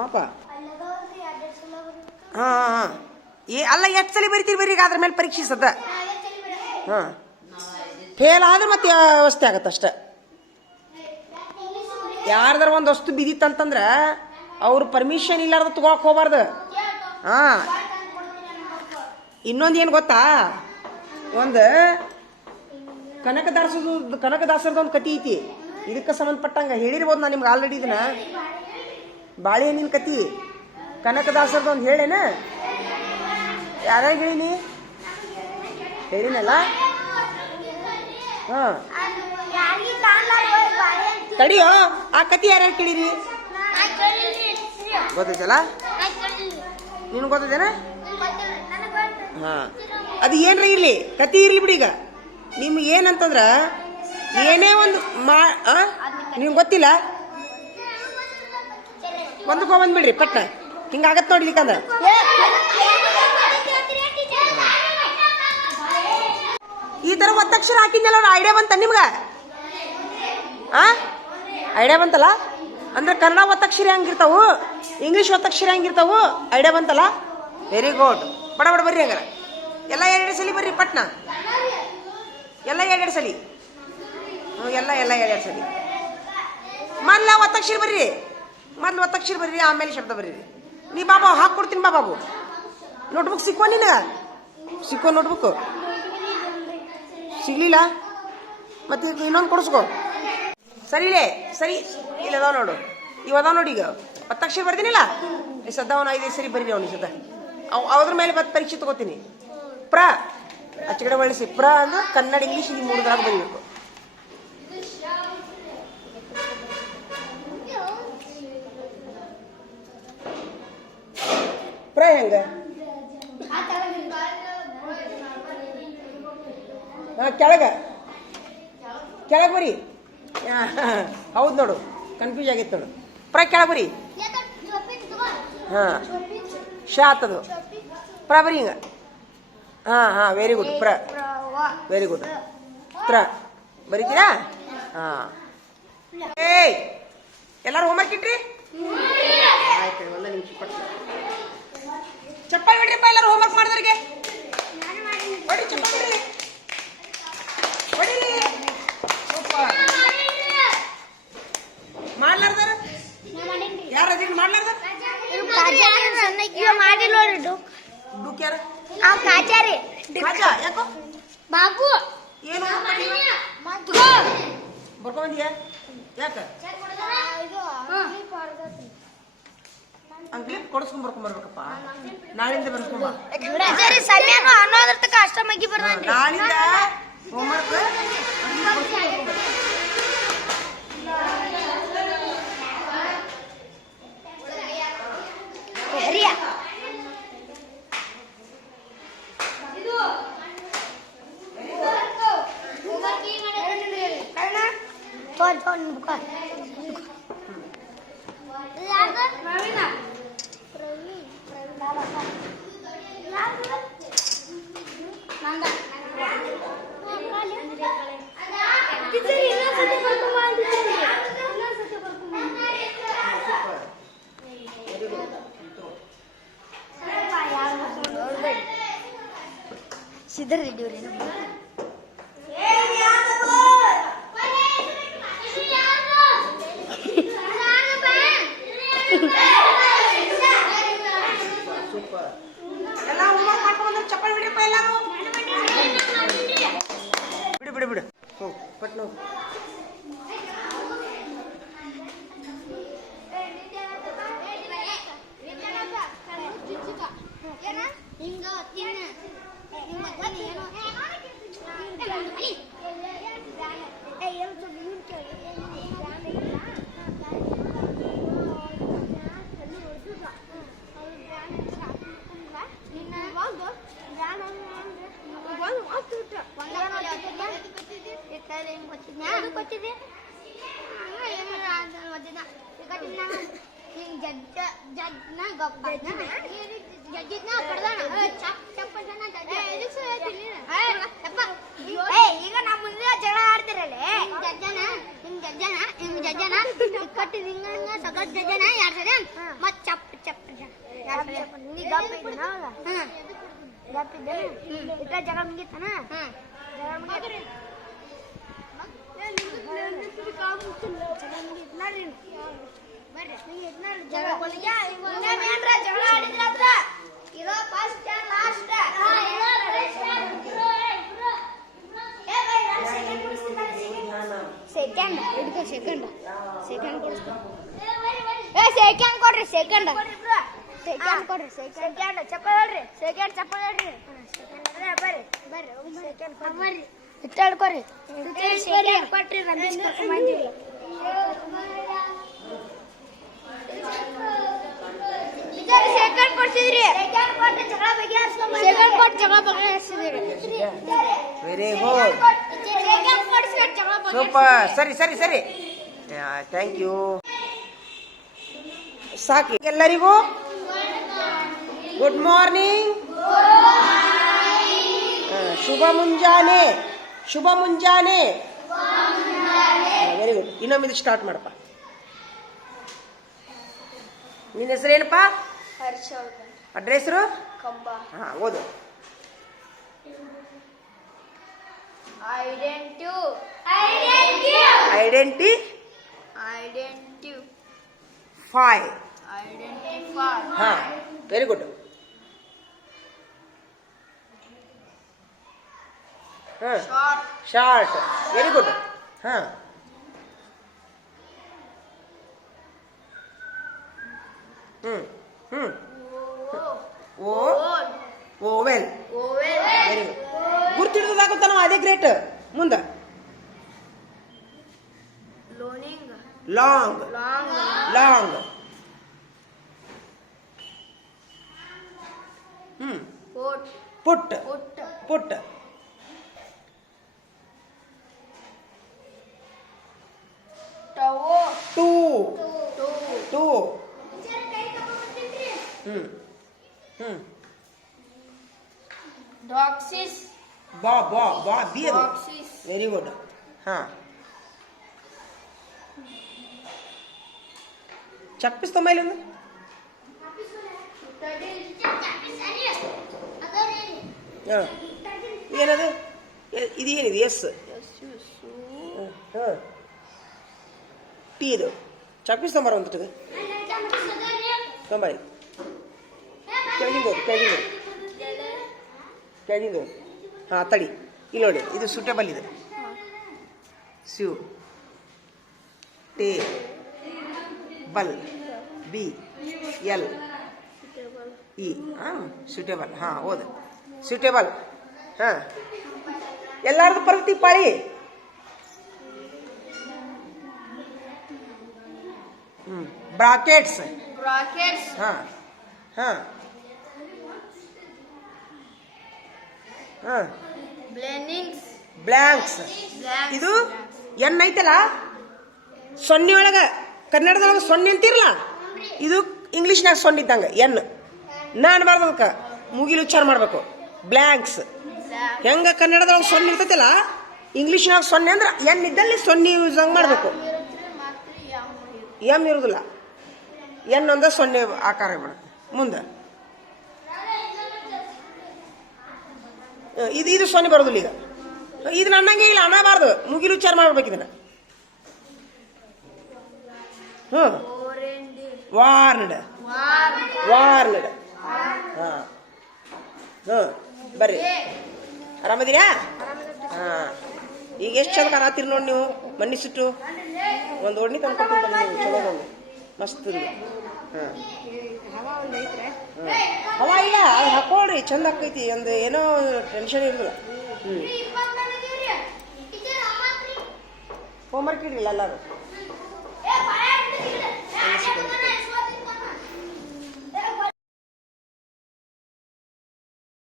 ಹಾಪ ಹಾಂ ಅಲ್ಲ ಎಷ್ಟು ಸಲ ಬರಿತೀರಿ ಬರ್ರಿ ಈಗ ಅದ್ರ ಮೇಲೆ ಪರೀಕ್ಷಿಸದ ಹಾಂ ಫೇಲ್ ಆದ್ರೆ ಮತ್ತೆ ವ್ಯವಸ್ಥೆ ಆಗತ್ತೆ ಅಷ್ಟೆ. ಯಾರ್ದಾರ ಒಂದು ವಸ್ತು ಬಿದ್ದಿತ್ತಂತಂದ್ರೆ ಅವ್ರು ಪರ್ಮಿಷನ್ ಇಲ್ಲಾರ್ದ ತಗೊಳಕ್ ಹೋಗ್ಬಾರ್ದು. ಹಾಂ ಇನ್ನೊಂದು ಏನು ಗೊತ್ತಾ, ಒಂದು ಕನಕದಾಸರದ ಒಂದು ಕತಿ ಐತಿ, ಇದಕ್ಕೆ ಸಂಬಂಧಪಟ್ಟಂಗೆ ಹೇಳಿರ್ಬೋದು. ನಾನು ನಿಮ್ಗೆ ಆಲ್ರೆಡಿ ಇದನ್ನ ಬಾಳೆಹಣ್ಣಿನ ಕತಿ ಕನಕದಾಸರದ ಒಂದು ಹೇಳೇನ, ಯಾರ್ಯಾರು ಹೇಳೀನಿ ಹೇಳಿನಲ್ಲ. ಹಾಂ ತಡಿಯೋ, ಆ ಕತಿ ಯಾರ್ಯಾರು ಕೇಳಿರಿ ಗೊತ್ತೈತಲ್ಲ, ನಿನ್ಗೆ ಗೊತ್ತೈತೇನ? ಹಾಂ ಅದು ಏನ್ರ ಇರಲಿ, ಕತಿ ಇರಲಿ ಬಿಡಿ. ಈಗ ನಿಮ್ಗೆ ಏನಂತಂದ್ರೆ ಏನೇ ಒಂದು ನಿಮ್ಗೆ ಗೊತ್ತಿಲ್ಲ ಒಂದಕ್ಕೆ ಬಂದ್ಬಿಡ್ರಿ ಪಟ್ಟ, ಹಿಂಗಾಗತ್ತೆ ನೋಡ್ಲಿಕ್ಕಂದ್ರೆ. ಈ ಥರ ಒತ್ತಕ್ಷರ ಹಾಕಿದ್ನಲ್ಲ ಅವ್ರು ಐಡಿಯಾ ಬಂತ ನಿಮ್ಗೆ? ಐಡಿಯಾ ಬಂತಲ್ಲ, ಅಂದ್ರೆ ಕನ್ನಡ ಒತ್ತಕ್ಷರ ಹೆಂಗಿರ್ತಾವು, ಇಂಗ್ಲೀಷ್ ಒತ್ತಕ್ಷರ ಹೆಂಗಿರ್ತಾವು, ಐಡಿಯಾ ಬಂತಲ್ಲ. Very good. ಬಡ ಬಡ ಬರ್ರಿ ಹಂಗಾರ ಎಲ್ಲ 2 ಸಲ ಬರ್ರಿ ಪಟ್ನ, ಎಲ್ಲ 2 ಸಲ. ಎಲ್ಲ 2 ಸಲ. ಮೊದ್ಲ ಒತ್ತಕ್ಷರ ಬರ್ರಿ, ಮೊದ್ಲು ಒತ್ತಕ್ಷರ ಬರ್ರಿ, ಆಮೇಲೆ ಶಬ್ದ ಬರ್ರಿ. ನೀ ಬಾಬಾ ಹಾಕ್ಕೊಡ್ತೀನಿ ಬಾ ಬಾಬು. ನೋಟ್ಬುಕ್ ಸಿಕ್ಕೋ ನಿನಗ? ಸಿಕ್ಕೋ ನೋಟ್ಬುಕ್? ಸಿಗ್ಲಿಲ್ಲ ಮತ್ತೆ ಇನ್ನೊಂದು ಕೊಡಿಸ್ಕೋ. ಸರಿಲೇ ಸರಿ, ಇಲ್ಲ ಅದಾವ ನೋಡು, ಇವು ಅದಾವ ನೋಡಿ. ಈಗ ಒತ್ತಕ್ಷರ ಬರ್ತೀನಿಲ್ಲ, ಈ ಸದ್ದ ಅವನು 5 ಸರಿ ಬರೀರಿ. ಅವನಿಗೆ ಸದ್ದ ಅದ್ರ ಮೇಲೆ ಮತ್ತೆ ಪರೀಕ್ಷೆ ತಗೋತೀನಿ. ಪ್ರ ಆಚೆ ಕಡೆ ಬಳಸಿ. ಪ್ರ ಅಂದ್ರೆ ಕನ್ನಡ ಇಂಗ್ಲೀಷ್ ಈ 3 ಬರೀಬೇಕು. ಪ್ರ ಹೆಂಗ? ಕೆಳಗ ಕೆಳಗೆ ಬರಿ. ಹೌದು ನೋಡು, ಕನ್ಫ್ಯೂಸ್ ಆಗಿತ್ತು ನೋಡು. ಪ್ರ ಕೆಳಗೆ ಬರಿ. ಹಾಂ ಶಾ ಆತದು. ಪ್ರ ಬರಿ ಹಿಂಗ. ಹಾಂ ವೆರಿ ಗುಡ್. ಪ್ರ ವೆರಿ ಗುಡ್. ಪ್ರ ಬರೀತೀರಾ? ಹಾಂ. ಏಯ್ ಎಲ್ಲರೂ ಹೋಮ್ವರ್ಕ್ ಇಟ್ರಿ? ಆಯ್ತು, ಒಂದು ನಿಮಿಷ ಕೊಟ್ಟು ಚಪ್ಪಾಳಿ ಬಿಡ್ರಿಪ್ಪ. ಎಲ್ಲರೂ ಹೋಮ್ವರ್ಕ್ ಮಾಡಿದ್ರಿಗೆ ಹೊಡಿ, ಚಪ್ಪಾಳಿ ಬಿಡ್ರಿ, ಹೊಡಿಲಿ. ಮಾಡ್ಲಾರ್ದಾರ ಯಾರು? ಅದನ್ನ ಮಾಡ್ಲಾರ್ದಾರ ಡುಕ್ ಯಾರು? ಯಾಕೋ ಬಾಬು ಏನು ಬರ್ಕೊಂಬಂದಿಯ? ಯಾಕ ಅಂಗ್ಲಿಪ್ ಕೊಡಿಸ್ಕೊಂಡ್ ಬರ್ಕೊಂಬರ್ಬೇಕಪ್ಪ. ನಾಳಿಂದ ಬರ್ಕೊಂಬ. ನಾಳಿಂದ ಹೋಮ್ವರ್ಕ್ ಸಿದ್ಧ ರೆಡ್ಡಿ ಸೂಪರ್. ಎಲ್ಲ ಹೋಮ್ವರ್ಕ್ ಮಾಡ್ಕೊಂಡ್ಬಂದ್ರೆ ಚಪ್ಪಾಳಿ ಬಿಡ್ರಪ್ಪ ಎಲ್ಲರೂ. ಬಿಡು ಬಿಡು ಬಿಡು. ಹೋಗಿ ಪಟ್ನು ಈಗ ನಾ ಮುಂದೆ ಜಗಳ ಆಡ್ತಿರಲ್ಲೇ ಜಜ್ಜನ ಸಗತ್ ಜಜ್ಜನ 2 ಸಲ ಮತ್ ಹಿಂಗೆ ಗಪ್ಪ ಇದ್ದೀನ ಗಪ್ಪ ಇದ್ದೇನೆ ಇಟ್ಟ ಜಗಳ ಮುಗಿತಾನ ಜಗಳ ಮುಗಿದ್ರಿ ಸೆಕೆಂಡ್ ಹಿಡ್ಕೊ ಸೆಕೆಂಡ್ ಕೊಡ್ರಿ ಸೆಕೆಂಡ್ ಕೊಡ್ರಿ ಸೆಕೆಂಡ್ ಚಪ್ಪಲ್ ಹೇಳ್ರಿ ಚಪ್ಪಲ್ ಹೇಳ್ರಿ ಬರ್ರಿ ಸೆಕೆಂಡ್ ಬರ್ರಿ ಇಟ್ಟಾಡ್ಕೊರಿ ಕೊಟ್ರಿ ಸೆಕೆಂಡ್ ಕೊಡ್ತಿದ್ರಿ ಸೆಕೆಂಡ್ ಕೊಟ್ಟು ಜಗಳ ಬಗೆಹರಿಸಿದ್ರಿ ವೆರಿ ಗುಡ್ ಸೂಪರ್ ಸರಿ ಥ್ಯಾಂಕ್ ಯು ಸಾಕು ಎಲ್ಲರಿಗೂ ಗುಡ್ ಮಾರ್ನಿಂಗ್ ಶುಭ ಮುಂಜಾನೆ ವೆರಿ ಗುಡ್ ಇನ್ನೊಮ್ಮೆ ಇದು ಸ್ಟಾರ್ಟ್ ಮಾಡಪ್ಪ ನಿನ್ನ ಹೆಸರೇನಪ್ಪ ಅಡ್ರೆಸ್ ಹಾ ಓದು ಐಡೆಂಟಿಫೈ ಹಾ very good short very good ಹಾ ಓವೆಲ್ ವೆರಿ ಗುಡ್ ಗುರ್ತಿಡ್ದಾಗುತ್ತ ನಾವು ಅದೇ ಗ್ರೇಟ್ ಮುಂದೆ ಲಾಂಗ್ ಪುಟ್ ಟೂ ಡಾಕ್ಸಿಸ್ ಬಾ ಬಿ ಅದು ವೆರಿ ಗುಡ್ ಹಾ ಚಪ್ಪಿಸ್ತಮ್ಮ ಇಲ್ಲಿ ಒಂದು ಏನದು ಇದು ಏನಿದೆ ಎಸ್ ಟಿ ಇದು ಚಪ್ಪಿಸ್ತಂಬಾರ ಒಂದು ತೊಂಬರಿ ಕೆಳಗಿಂದು ಹಾಂ ತಡಿ ಇಲ್ಲಿ ನೋಡಿ ಇದು ಸೂಟೇಬಲ್ ಇದೆ ಸ್ಯೂ ಟೇ ಬಲ್ ಬಿ ಎಲ್ ಇ ಹಾಂ ಸೂಟೇಬಲ್ ಹಾಂ ಓದು ಸೂಟೇಬಲ್ ಹಾಂ ಎಲ್ಲಾರ್ದು ಪ್ರತಿ ಪಾಳಿ ಬ್ರಾಕೆಟ್ಸ್ ಹಾಂ ಬ್ಲ್ಯಾಂಕ್ಸ್ ಇದು ಎನ್ ಐತಲ್ಲ ಸೊನ್ನೆ ಒಳಗೆ ಕನ್ನಡದೊಳಗೆ ಸೊನ್ನೆ ಅಂತಿರಲ್ಲ ಇದು ಇಂಗ್ಲೀಷ್ನಾಗ ಸೊನ್ನೆ ಇದ್ದಂಗೆ ಎನ್ ನಾನು ಬರ್ದಕ್ಕೆ ಮುಗಿಲು ಉಚ್ಚಾರ ಮಾಡಬೇಕು ಬ್ಲ್ಯಾಂಕ್ಸ್ ಹೆಂಗೆ ಕನ್ನಡದೊಳಗೆ ಸೊನ್ನೆ ಇರ್ತೈತಲ್ಲ ಇಂಗ್ಲೀಷ್ನಾಗ ಸೊನ್ನೆ ಅಂದ್ರೆ ಎನ್ ಇದ್ದಲ್ಲಿ ಸೊನ್ನೆ ಯೂಸ್ ಹಂಗೆ ಮಾಡಬೇಕು ಎಮ್ ಇರೋದಿಲ್ಲ ಎನ್ ಅಂದ್ರೆ ಸೊನ್ನೆ ಆಕಾರ ಮಾಡುತ್ತೆ ಮುಂದೆ ಇದು ಸೊನ್ನೆ ಬರೋದಿಲ್ಲ ಈಗ ಇದು ನನ್ನಂಗೆ ಇಲ್ಲ ಅನ್ನಬಾರ್ದು ಮುಗಿಲು ಉಚ್ಚಾರ ಮಾಡ್ಬೇಕು ಇದನ್ನ ವಾರ್ನ್ಡ್ ಹಾಂ ಬರ್ರಿ ಆರಾಮದಿರಾ ಹಾಂ ಈಗ ಎಷ್ಟು ಚಂದ ಕಾಣತ್ತೀರಿ ನೋಡಿ ನೀವು ಮಣ್ಣಿ ಸುಟ್ಟು ಒಂದು ಒಡ್ನಿ ತಂದ್ಕೊಡ್ತೀನಿ ಬನ್ನಿ ನೀವು ಚಲೋ ಬಂದು ಮಸ್ತ್ ಹಾಂ ಹವಾ ಇಲ್ಲ ಅದು ಹಾಕೊಳ್ರಿ ಚಂದ ಆಕೈತಿ ಒಂದು ಏನೋ ಟೆನ್ಷನ್ ಇರೋದಿಲ್ಲ ಹೋಮ್ವರ್ಕ್ ಇಡ್ರಿಲ್ಲ ಎಲ್ಲರೂ